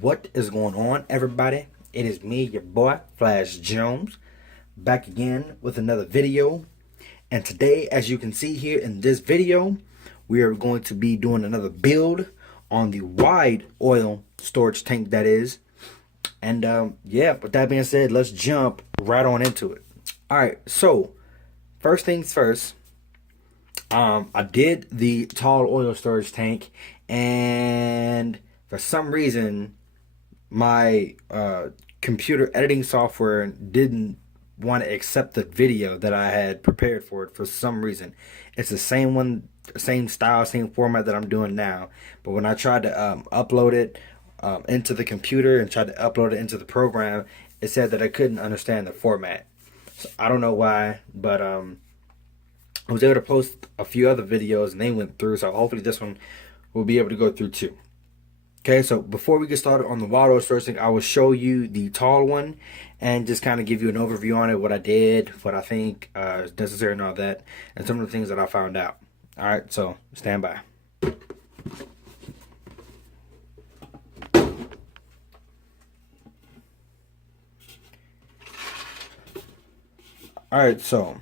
What is going on, everybody? It is me, your boy, Flash Jones, back again with another video. And today, as you can see here in this video, we are going to be doing another build on the wide oil storage tank, that is. And yeah, with that being said, let's jump right on into it. All right, so first things first, I did the tall oil storage tank, and for some reason my computer editing software didn't want to accept the video that I had prepared for it for some reason. It's the same one, same style, same format that I'm doing now, but when I tried to upload it into the computer and tried to upload it into the program, it said that I couldn't understand the format. So I don't know why, but I was able to post a few other videos and they went through, so hopefully this one will be able to go through too. Okay, so before we get started on the wide oil storage tank, I will show you the tall one and just kind of give you an overview on it, what I did, what I think is necessary and all that, and some of the things that I found out. All right, so stand by. All right, so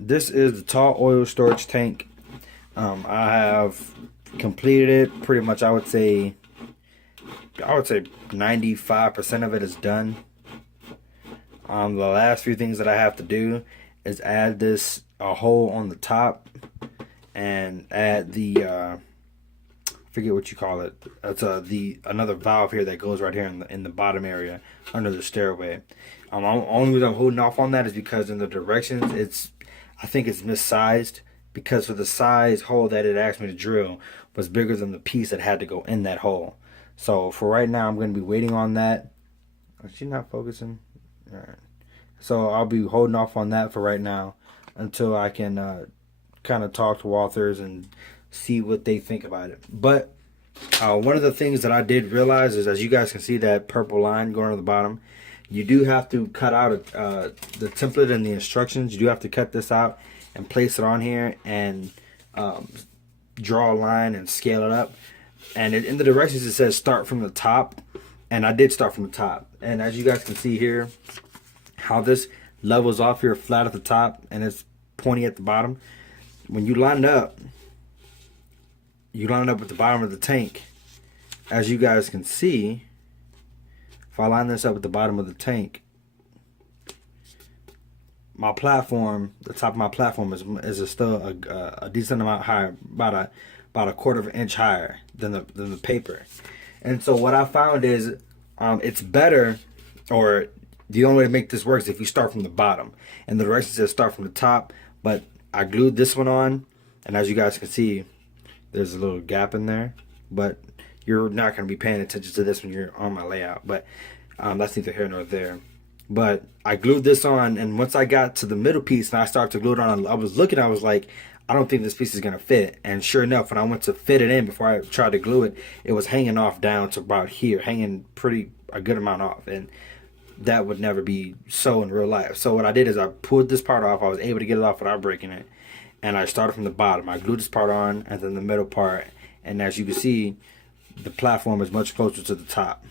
this is the tall oil storage tank. I have completed it pretty much. I would say 95% of it is done. The last few things that I have to do is add a hole on the top and add the forget what you call it. That's another valve here that goes right here in the bottom area under the stairway. Only reason I'm holding off on that is because in the directions I think it's missized, because for the size hole that it asked me to drill was bigger than the piece that had to go in that hole. So for right now, I'm going to be waiting on that. Is she not focusing? All right. So I'll be holding off on that for right now until I can kind of talk to Walthers and see what they think about it. But one of the things that I did realize is, as you guys can see that purple line going on the bottom, you do have to cut out the template and the instructions. You do have to cut this out and place it on here and draw a line and scale it up. And in the directions it says start from the top, and I did start from the top. And as you guys can see here, how this levels off here flat at the top and it's pointy at the bottom. When you line it up with the bottom of the tank. As you guys can see, if I line this up at the bottom of the tank, my platform, the top of my platform is still a decent amount higher, about a quarter of an inch higher than the paper. And so what I found is it's better, or the only way to make this work is if you start from the bottom. And the directions says start from the top, but I glued this one on, and as you guys can see, there's a little gap in there, but you're not going to be paying attention to this when you're on my layout. But that's neither here nor there. But I glued this on, and once I got to the middle piece and I started to glue it on, I was looking, I was like, I don't think this piece is going to fit. And sure enough, when I went to fit it in before I tried to glue it, it was hanging off down to about here, hanging a good amount off. And that would never be so in real life. So what I did is I pulled this part off. I was able to get it off without breaking it. And I started from the bottom. I glued this part on, and then the middle part. And as you can see, the platform is much closer to the top.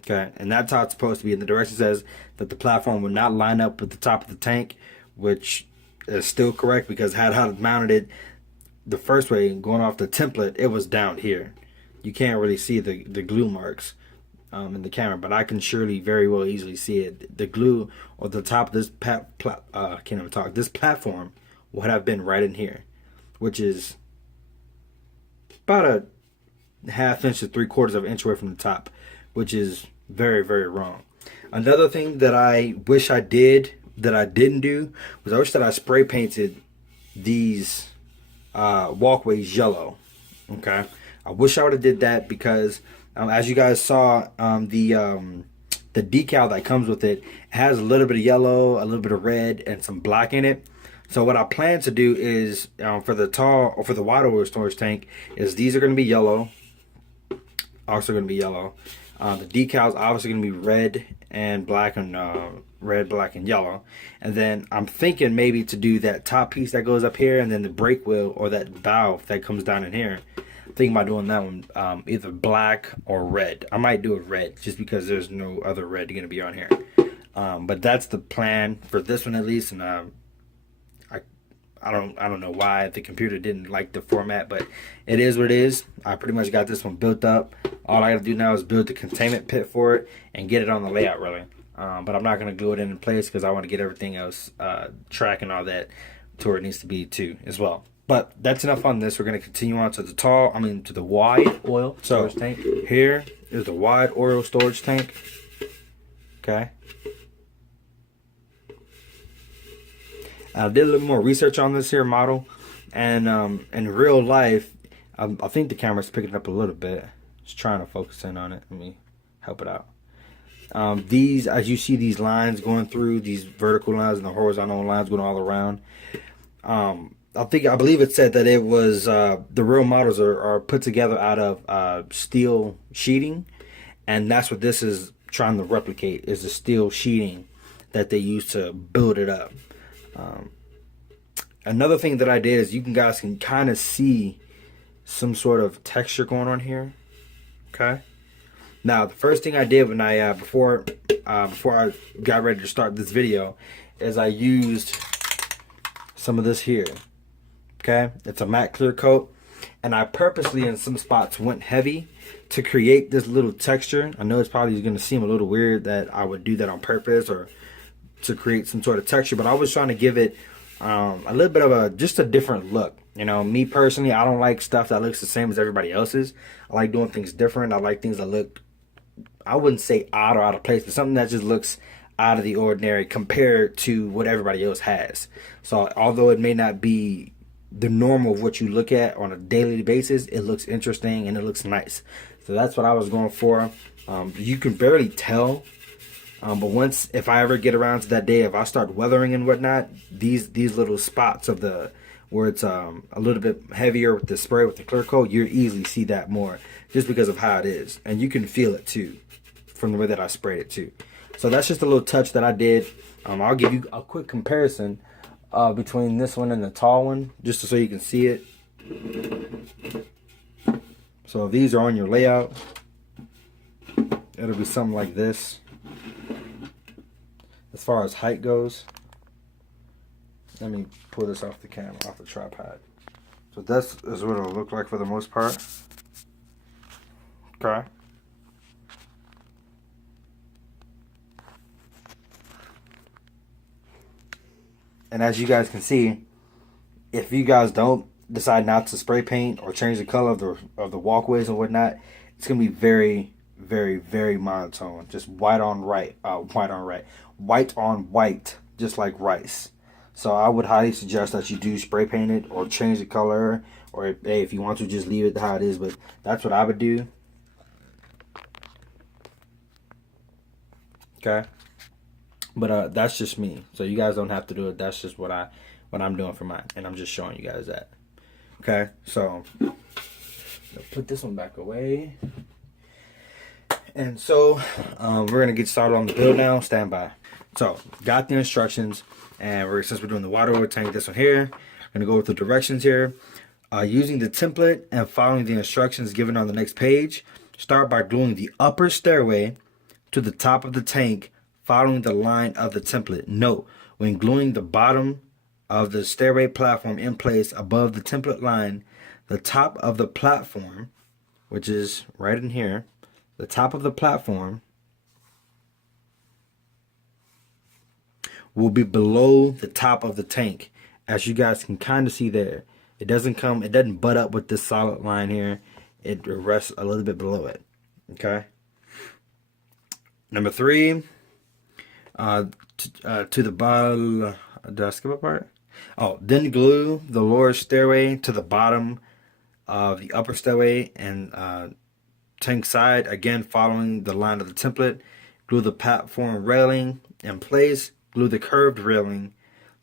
Okay, and that's how it's supposed to be. And the direction says that the platform will not line up with the top of the tank, which is still correct, because had I mounted it the first way, going off the template, it was down here. You can't really see the glue marks in the camera, but I can surely very well easily see it. The glue or the top of this this platform would have been right in here, which is about a half inch to 3/4 of an inch away from the top, which is very, very wrong. Another thing that I wish I did that I didn't do was I wish that I spray painted these walkways yellow. Okay, I wish I would have did that, because as you guys saw, the decal that comes with it has a little bit of yellow, a little bit of red, and some black in it. So what I plan to do is for the wide oil storage tank is these are going to be yellow. Also going to be yellow. The decals obviously going to be red and black, and red, black, and yellow. And then I'm thinking maybe to do that top piece that goes up here, and then the brake wheel or that valve that comes down in here. thinking about doing that one either black or red. I might do it red just because there's no other red going to be on here. But that's the plan for this one at least. And I don't know why the computer didn't like the format, but it is what it is. I pretty much got this one built up. All I got to do now is build the containment pit for it and get it on the layout really. But I'm not going to glue it in place because I want to get everything else track and all that to where it needs to be too as well. But that's enough on this. We're going to continue on to the wide oil storage tank. Here is the wide oil storage tank. Okay. I did a little more research on this here model, and in real life, I think the camera's picking it up a little bit. Just trying to focus in on it. Let me help it out. These, as you see these lines going through, these vertical lines and the horizontal lines going all around. I believe it said that it was the real models are put together out of steel sheeting, and that's what this is trying to replicate, is the steel sheeting that they use to build it up. Another thing that I did is you guys can kind of see some sort of texture going on here. Okay. Now the first thing I did when I before I got ready to start this video is I used some of this here. Okay, it's a matte clear coat, and I purposely in some spots went heavy to create this little texture. I know it's probably going to seem a little weird that I would do that on purpose or to create some sort of texture, but I was trying to give it a little bit of just a different look. You know, me personally, I don't like stuff that looks the same as everybody else's. I like doing things different. I like things that look, I wouldn't say odd or out of place, but something that just looks out of the ordinary compared to what everybody else has. So although it may not be the normal of what you look at on a daily basis, it looks interesting and it looks nice. So that's what I was going for. You can barely tell. But if I ever get around to that day, if I start weathering and whatnot, these little spots of where it's a little bit heavier with the spray, with the clear coat, you easily see that more just because of how it is. And you can feel it too from the way that I sprayed it too. So that's just a little touch that I did. I'll give you a quick comparison between this one and the tall one, just so you can see it. So if these are on your layout, it'll be something like this. As far as height goes, let me pull this off the camera, off the tripod. So this is what it'll look like for the most part. Okay. And as you guys can see, if you guys don't decide not to spray paint or change the color of the walkways and whatnot, it's gonna be very, very, very monotone. Just white on white, just like rice. So I would highly suggest that you do spray paint it or change the color, or hey, if you want to, just leave it how it is. But that's what I would do. Okay. But that's just me. So you guys don't have to do it. That's just what I'm doing for mine, and I'm just showing you guys that. Okay. So put this one back away. And so we're gonna get started on the build now. Stand by. So got the instructions, and since we're doing the water oil tank, this one here, I'm gonna go with the directions here. Using the template and following the instructions given on the next page, start by gluing the upper stairway to the top of the tank, following the line of the template. Note, when gluing the bottom of the stairway platform in place above the template line, the top of the platform, which is right in here, the top of the platform will be below the top of the tank, as you guys can kind of see there. It doesn't butt up with this solid line here. It rests a little bit below it. Okay. Number 3, to the bottom. Did I skip a part? Oh, then glue the lower stairway to the bottom of the upper stairway and tank side, again following the line of the template. Glue the platform railing in place. Glue the curved railing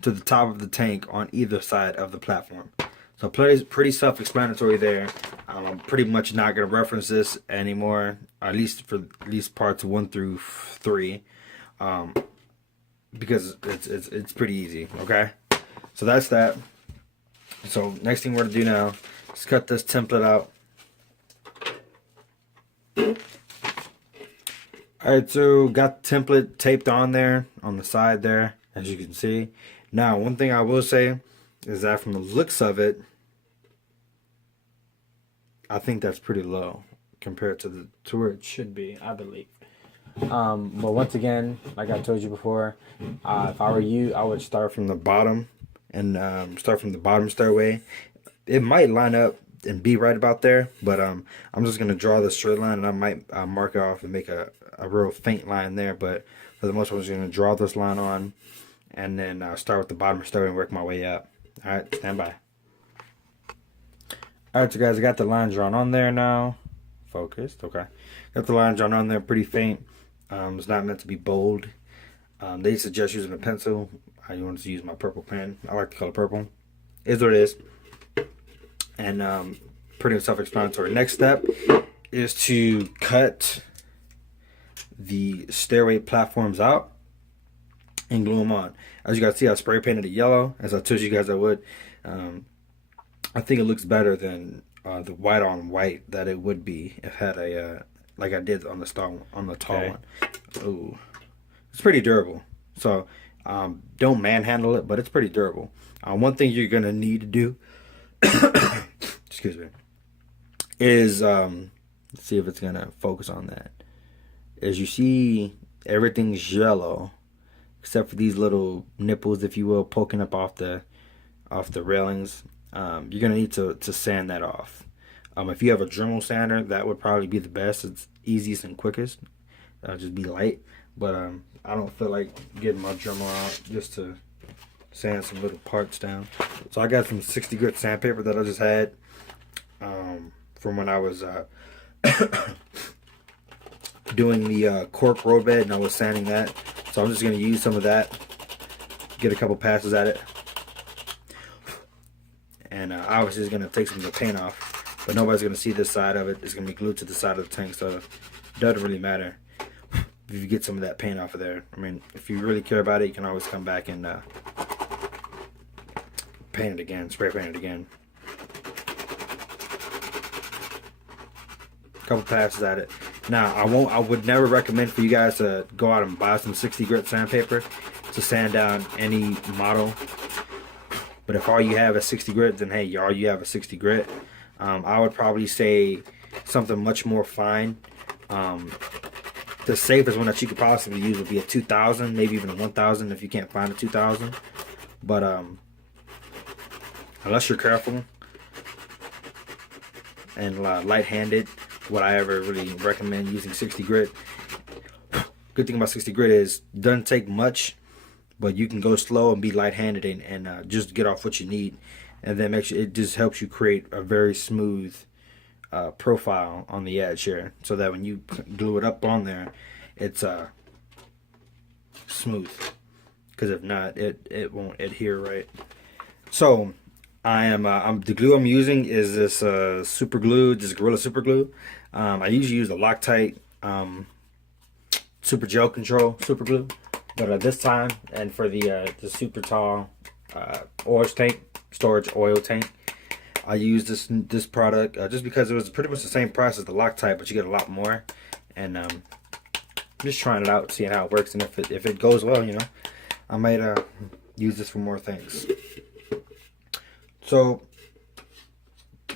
to the top of the tank on either side of the platform. So pretty self-explanatory there. I'm pretty much not going to reference this anymore, at least parts 1 through 3, because it's pretty easy. Okay, so that's that. So next thing we're going to do now is cut this template out. Alright, so got the template taped on there, on the side there, as you can see. Now, one thing I will say is that from the looks of it, I think that's pretty low compared to where it should be, I believe. But once again, like I told you before, if I were you, I would start from the bottom and start from the bottom stairway. It might line up and be right about there, but I'm just gonna draw the straight line, and I might mark it off and make a real faint line there. But for the most part, I'm just gonna draw this line on, and then start with the bottom stairway and work my way up. All right, stand by. All right, so guys, I got the line drawn on there now. Focused, okay. Got the line drawn on there, pretty faint. It's not meant to be bold. They suggest using a pencil. I wanted to use my purple pen. I like the color purple. Is what it is. And pretty self-explanatory. Next step is to cut the stairway platforms out and glue them on. As you guys see, I spray painted it yellow, as I told you guys I would. I think it looks better than the white on white that it would be if it had a like I did on the tall one. Oh, it's pretty durable. So don't manhandle it, but it's pretty durable. One thing you're gonna need to do, excuse me, is let's see if it's gonna focus on that. As you see, everything's yellow except for these little nipples, if you will, poking up off the railings. You're gonna need to sand that off. If you have a Dremel sander, that would probably be the best. It's easiest and quickest. Just be light. But I don't feel like getting my Dremel out just to sand some little parts down. So I got some 60 grit sandpaper that I just had from when I was doing the cork road bed, and I was sanding that. So I'm just gonna use some of that, get a couple passes at it, and obviously it's gonna take some of the paint off. But nobody's going to see this side of it. It's going to be glued to the side of the tank, so it doesn't really matter if you get some of that paint off of there. I mean, if you really care about it, you can always come back and paint it again, spray paint it again. A couple passes at it. Now, I would never recommend for you guys to go out and buy some 60 grit sandpaper to sand down any model. But if all you have is 60 grit, then hey, all you have is 60 grit. I would probably say something much more fine. The safest one that you could possibly use would be a 2000, maybe even a 1000 if you can't find a 2000. But unless you're careful and light-handed, would I ever really recommend using 60 grit. Good thing about 60 grit is it doesn't take much, but you can go slow and be light-handed and just get off what you need. And then it just helps you create a very smooth profile on the edge here, so that when you glue it up on there, it's smooth. Because if not, it won't adhere right. So the glue I'm using is this super glue, this Gorilla Super Glue. I usually use the Loctite Super Gel Control Super Glue, but this time, and for the super tall storage oil tank, I use this product just because it was pretty much the same price as the Loctite, but you get a lot more. And just trying it out, seeing how it works, and if it goes well, you know, I might use this for more things. So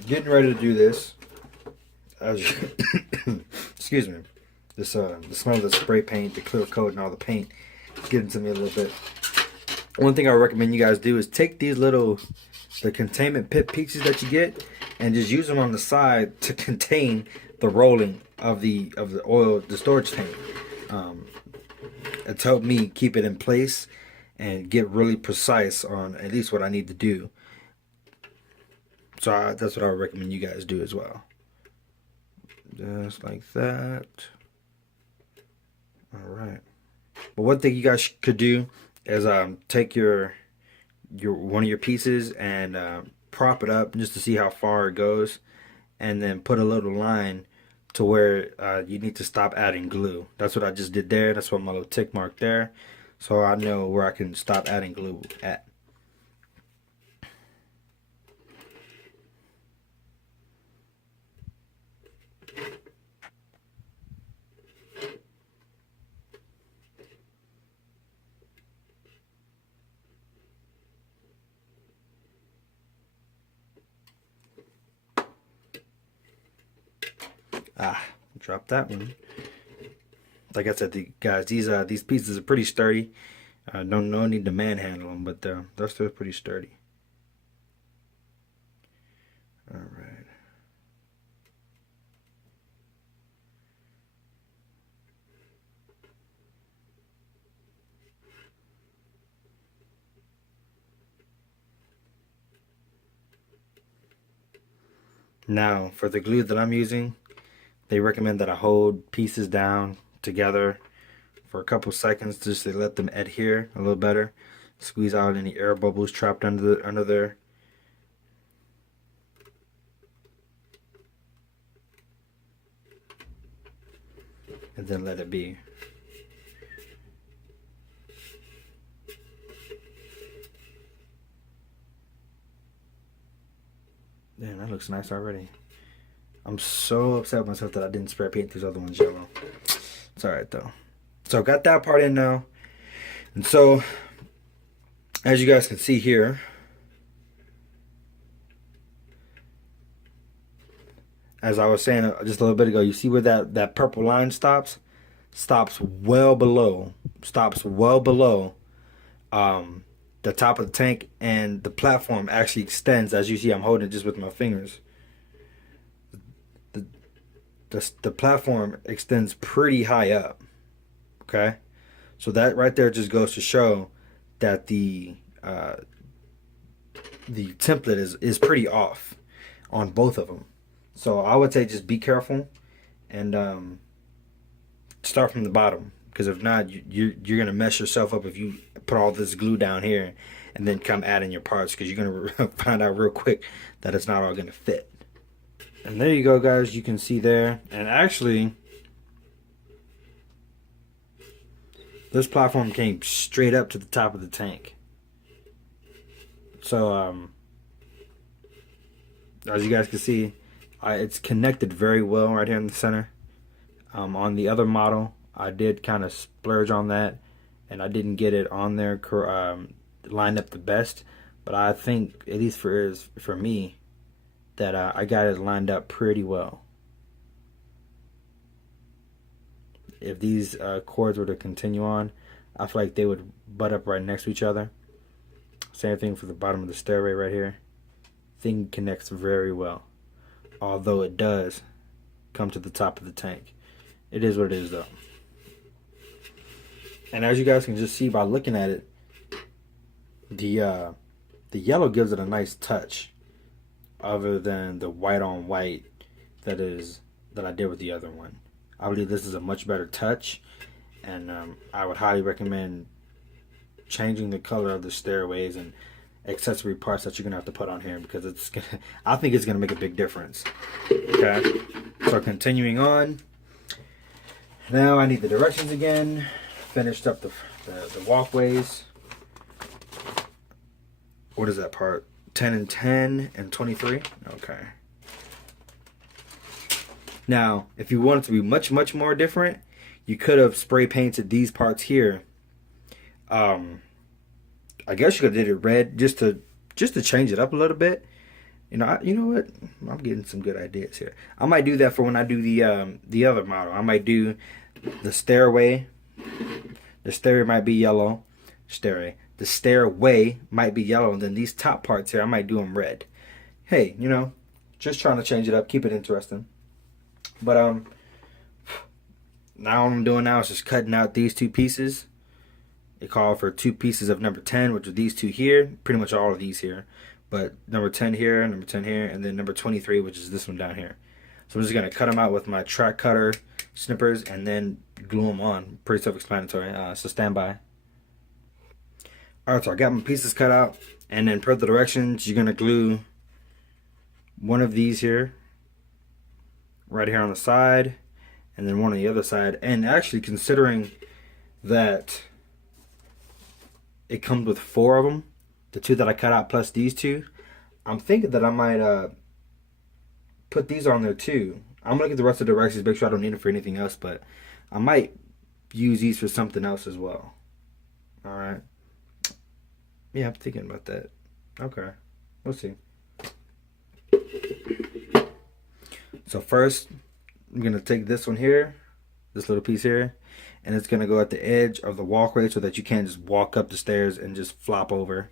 getting ready to do this, as you excuse me, the smell of the spray paint, the clear coat, and all the paint is getting to me a little bit. One thing I recommend you guys do is take these the containment pit pieces that you get and just use them on the side to contain the rolling of the oil, the storage tank. It's helped me keep it in place and get really precise on at least what I need to do. So that's what I would recommend you guys do as well. Just like that. All right. But one thing you guys could do is take your one of your pieces and prop it up just to see how far it goes, and then put a little line to where you need to stop adding glue. That's what I just did there. That's what my little tick mark there, so I know where I can stop adding glue at. Drop that one. Like I said, guys, these pieces are pretty sturdy. No need to manhandle them, but they're still pretty sturdy. All right. Now, for the glue that I'm using, they recommend that I hold pieces down together for a couple seconds just to let them adhere a little better. Squeeze out any air bubbles trapped under there. And then let it be. Damn, that looks nice already. I'm so upset with myself that I didn't spray paint these other ones yellow. It's alright though. So got that part in now. And so, as you guys can see here, as I was saying just a little bit ago, you see where that purple line stops? Stops well below the top of the tank, and the platform actually extends. As you see, I'm holding it just with my fingers. The platform extends pretty high up. Okay, so that right there just goes to show that the template is pretty off on both of them. So I would say just be careful and start from the bottom, because if not, you're gonna mess yourself up if you put all this glue down here and then come add in your parts, because you're gonna find out real quick that it's not all gonna fit. And there you go, guys. You can see there, and actually this platform came straight up to the top of the tank. So as you guys can see, it's connected very well right here in the center. On the other model, I did kind of splurge on that, and I didn't get it on there lined up the best. But I think, at least for me, that I got it lined up pretty well. If these cords were to continue on, I feel like they would butt up right next to each other. Same thing for the bottom of the stairway right here. Thing connects very well, although it does come to the top of the tank. It is what it is, though. And as you guys can just see by looking at it, the yellow gives it a nice touch, other than the white on white that I did with the other one. I believe this is a much better touch, and I would highly recommend changing the color of the stairways and accessory parts that you're gonna have to put on here, because I think it's gonna make a big difference. Okay, so continuing on. Now I need the directions again. Finished up the walkways. What is that part? 10 and 10 and 23? Okay. Now, if you want it to be much more different, you could have spray painted these parts here. I guess you could have did it red just to change it up a little bit. You know what? I'm getting some good ideas here. I might do that for when I do the other model. I might do the stairway. The stairway might be yellow. The stairway might be yellow, and then these top parts here, I might do them red. Hey, just trying to change it up, keep it interesting. But now what I'm doing now is just cutting out these two pieces. It called for 2 pieces of number 10, which are these two here. Pretty much all of these here. But number 10 here, number 10 here, and then number 23, which is this one down here. So I'm just going to cut them out with my track cutter snippers and then glue them on. Pretty self-explanatory. So stand by. Alright, so I got my pieces cut out. And then per the directions, you're going to glue one of these here. Right here on the side. And then one on the other side. And actually, considering that it comes with 4 of them, the 2 that I cut out plus these 2, I'm thinking that I might put these on there too. I'm gonna get the rest of the directions, make sure I don't need them for anything else, but I might use these for something else as well. Alright. Yeah, I'm thinking about that. Okay. We'll see. So first, I'm gonna take this one here, this little piece here, and it's gonna go at the edge of the walkway so that you can't just walk up the stairs and just flop over.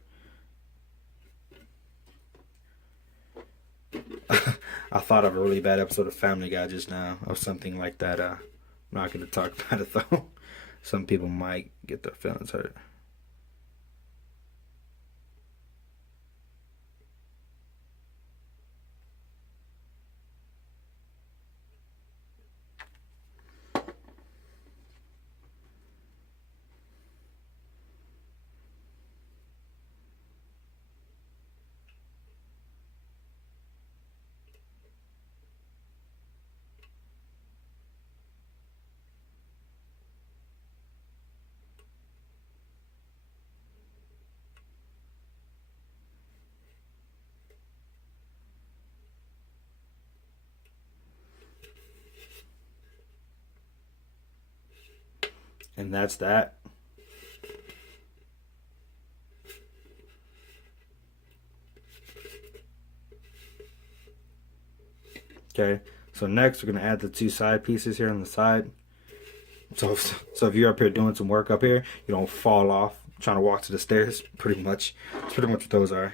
I thought of a really bad episode of Family Guy just now, or something like that. I'm not gonna talk about it though. Some people might get their feelings hurt. And that's that. Okay, so next we're gonna add the two side pieces here on the side. So if you're up here doing some work up here, you don't fall off trying to walk to the stairs. Pretty much, that's pretty much what those are.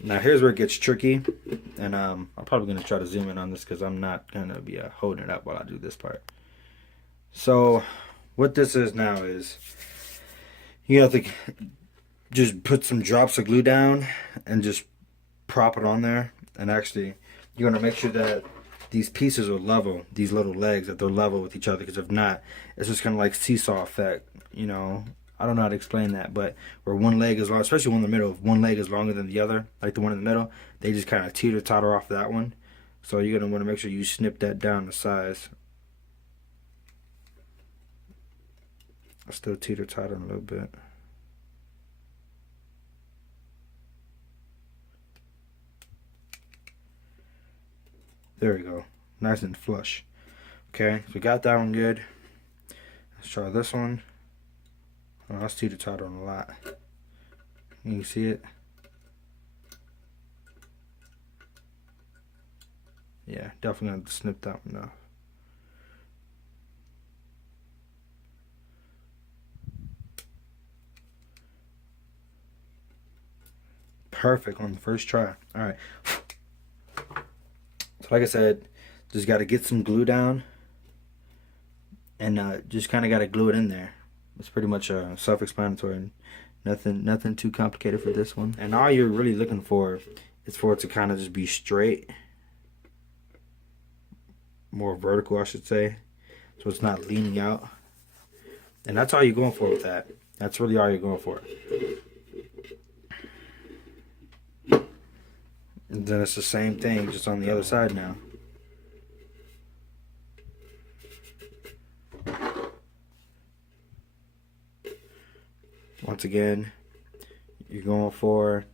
Now here's where it gets tricky, and I'm probably gonna try to zoom in on this because I'm not gonna be holding it up while I do this part. So what this is now is you have to just put some drops of glue down and just prop it on there, and actually you're gonna make sure that these pieces are level, these little legs, that they're level with each other, because if not, it's just kind of like seesaw effect, you know. I don't know how to explain that, but where one leg is long, especially one in the middle, if one leg is longer than the other, like the one in the middle, they just kind of teeter-totter off that one. So you're going to want to make sure you snip that down to size. I still teeter-totter a little bit. There we go. Nice and flush. Okay, so we got that one good. Let's try this one. Oh, that's teeter-totter on a lot. You can see it. Yeah, definitely gonna snip that one off. Perfect on the first try. Alright. So like I said, just got to get some glue down, and just kind of got to glue it in there. It's pretty much self-explanatory. Nothing too complicated for this one. And all you're really looking for is for it to kind of just be straight, more vertical, I should say, so it's not leaning out. And that's all you're going for with that. That's really all you're going for. And then it's the same thing, just on the other side now. Once again, you're going for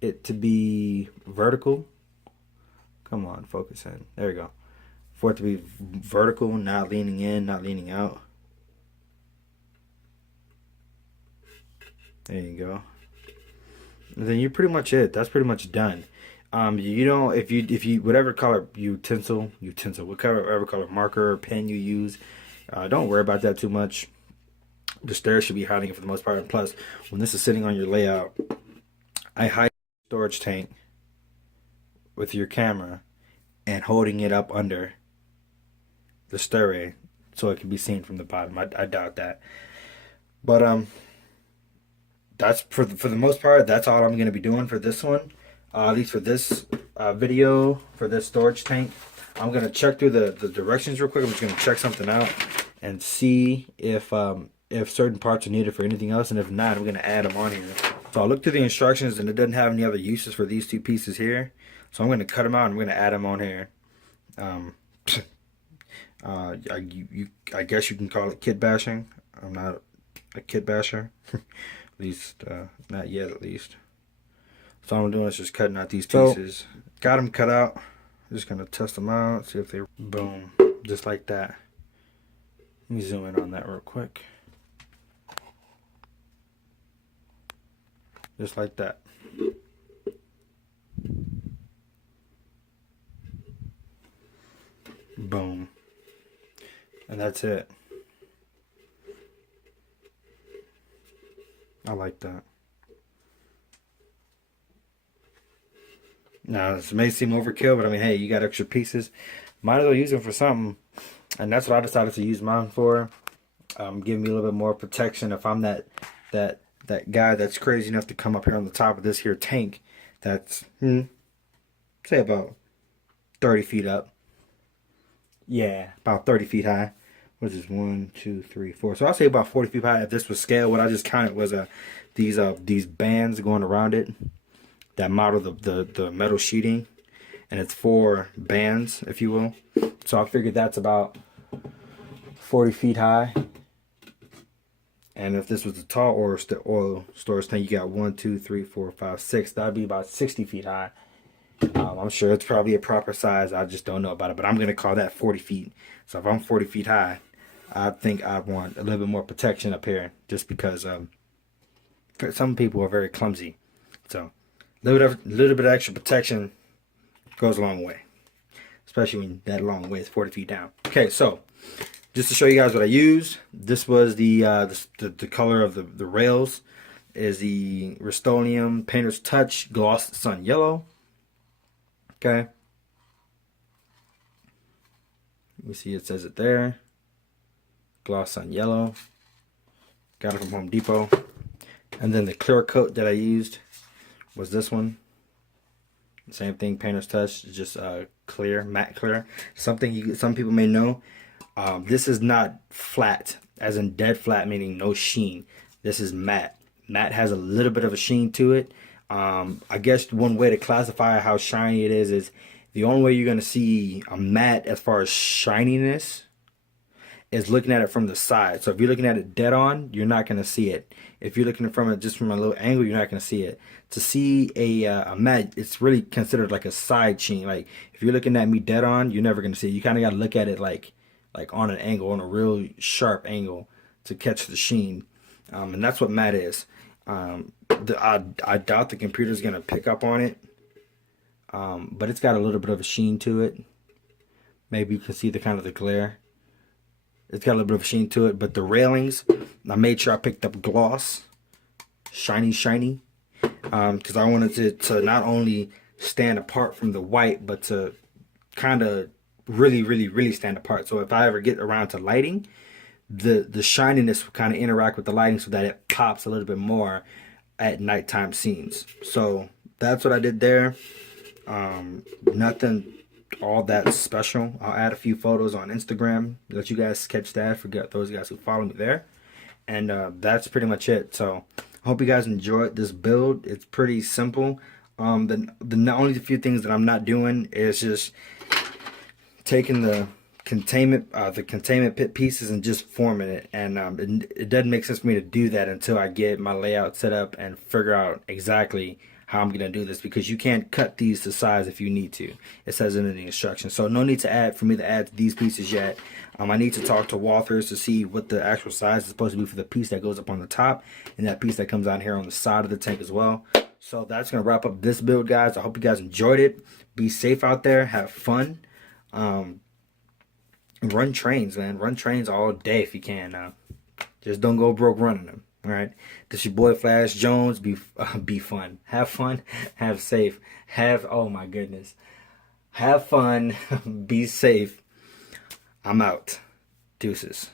it to be vertical. Come on, focus in. There we go. For it to be vertical, not leaning in, not leaning out. There you go. And then you're pretty much it. That's pretty much done. You know, if you whatever color utensil, whatever color marker or pen you use, don't worry about that too much. The stairs should be hiding it for the most part. And plus, when this is sitting on your layout, I hide the storage tank with your camera and holding it up under the stairway so it can be seen from the bottom. I doubt that, but that's for the most part. That's all I'm going to be doing for this one, at least for this video, for this storage tank. I'm going to check through the directions real quick. I'm just going to check something out and see if certain parts are needed for anything else, and if not, I'm going to add them on here. So I'll look through the instructions, and it doesn't have any other uses for these two pieces here. So I'm going to cut them out, and I'm going to add them on here. I guess you can call it kit bashing. I'm not a kit basher. At least, not yet at least. So all I'm doing is just cutting out these pieces. So, got them cut out. I'm just going to test them out, see if they, boom, just like that. Let me zoom in on that real quick. Just like that. Boom. And that's it. I like that. Now, this may seem overkill, but I mean, hey, you got extra pieces. Might as well use them for something. And that's what I decided to use mine for. Giving me a little bit more protection if I'm that guy that's crazy enough to come up here on the top of this here tank that's, say about 30 feet up. Yeah, about 30 feet high. What is this? 1, 2, 3, 4. So I'll say about 40 feet high. If this was scale, what I just counted was these bands going around it that model the metal sheeting, and it's 4 bands, if you will. So I figured that's about 40 feet high. And if this was a tall oil storage tank, you got 1, 2, 3, 4, 5, 6. That'd be about 60 feet high. I'm sure it's probably a proper size. I just don't know about it, but I'm gonna call that 40 feet. So if I'm 40 feet high, I think I want a little bit more protection up here, just because some people are very clumsy. So a little bit of extra protection goes a long way, especially when that long way is 40 feet down. Okay, so just to show you guys what I used, this was the color of the rails is the Rust-Oleum Painter's Touch Gloss Sun Yellow. Okay. You see it says it there. Gloss Sun Yellow. Got it from Home Depot. And then the clear coat that I used was this one. Same thing, Painter's Touch, just clear, matte clear. Some people may know. This is not flat, as in dead flat, meaning no sheen. This is matte. Matte has a little bit of a sheen to it. I guess one way to classify how shiny it is the only way you're going to see a matte as far as shininess is looking at it from the side. So if you're looking at it dead on, you're not going to see it. If you're looking from it just from a little angle, you're not going to see it. To see a matte, it's really considered like a side sheen. Like if you're looking at me dead on, you're never going to see it. You kind of got to look at it like on an angle, on a real sharp angle to catch the sheen. And that's what matte is. I doubt the computer's going to pick up on it. But it's got a little bit of a sheen to it. Maybe you can see the kind of the glare. It's got a little bit of a sheen to it. But the railings, I made sure I picked up gloss. Shiny. Because I wanted it to not only stand apart from the white, but to kind of really stand apart. So if I ever get around to lighting, the shininess will kind of interact with the lighting so that it pops a little bit more at nighttime scenes. So that's what I did there. Nothing all that special. I'll add a few photos on Instagram, let you guys catch that for those guys who follow me there. And that's pretty much it. So I hope you guys enjoyed this build. It's pretty simple. The only few things that I'm not doing is just taking the containment pit pieces and just forming it. And it doesn't make sense for me to do that until I get my layout set up and figure out exactly how I'm gonna do this, because you can't cut these to size if you need to. It says in the instructions. So no need for me to add these pieces yet. I need to talk to Walthers to see what the actual size is supposed to be for the piece that goes up on the top and that piece that comes out here on the side of the tank as well. So that's gonna wrap up this build, guys. I hope you guys enjoyed it. Be safe out there, have fun. Run trains, man. Run trains all day if you can. Just don't go broke running them. All right, this your boy Flash Jones. Be fun, have fun, have safe, oh my goodness, have fun, be safe. I'm out. Deuces.